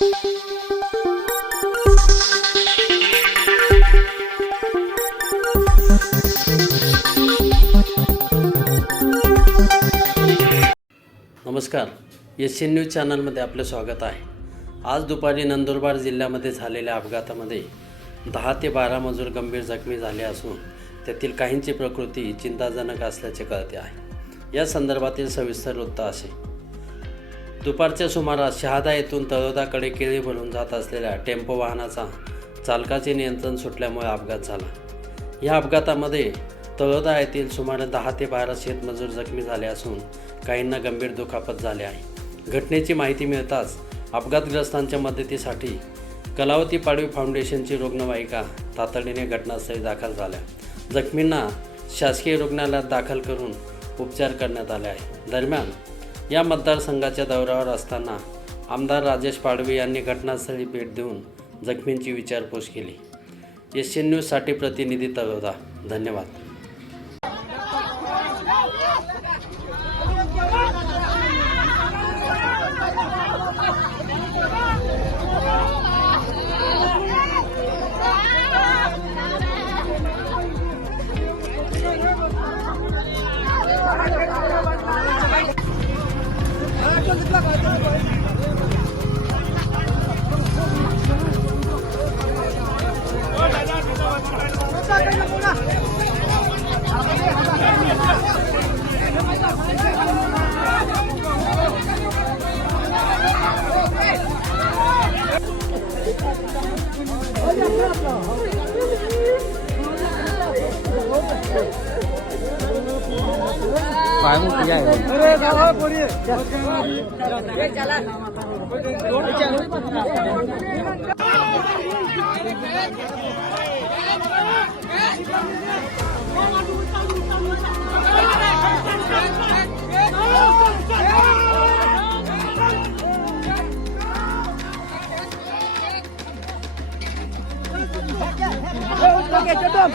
नमस्कार, SN news चॅनलमध्ये आपलं स्वागत आहे। आज दुपारी नंदुरबार जिल्ह्यामध्ये झालेल्या अपघातामध्ये 10 ते 12 मजूर गंभीर जखमी झाले असून त्यातील काहींची प्रकृती चिंताजनक असल्याचे कळते आहे। या संदर्भातील सविस्तर वृत्त असे। दुपारच्या सुमारास शहादा येथून तळोदाकडे केळी भरून जात असलेल्या टेम्पो वाहनाचा चालकाचे नियंत्रण सुटल्यामुळे अपघात झाला। या अपघातामध्ये तळोदा येथील सुमारे 10 ते 12 शेतमजूर जखमी झाले असून काहींना गंभीर दुखापत झाले आहे। घटनेची माहिती मिळताच अपघातग्रस्तांच्या मदतीसाठी कलावती पाडवी फाउंडेशनची रुग्णवाहिका तातडीने घटनास्थळी दाखल झाल्या। जखमींना शासकीय रुग्णालयात दाखल करून उपचार करण्यात आले आहे। दरम्यान या मतदारसंघाच्या दौऱ्यावर असताना आमदार राजेश पाडवी यांनी घटनास्थळी भेट देऊन जखमींची विचारपूस केली। SN न्यूजसाठी प्रतिनिधी तळोदा। धन्यवाद। Get them!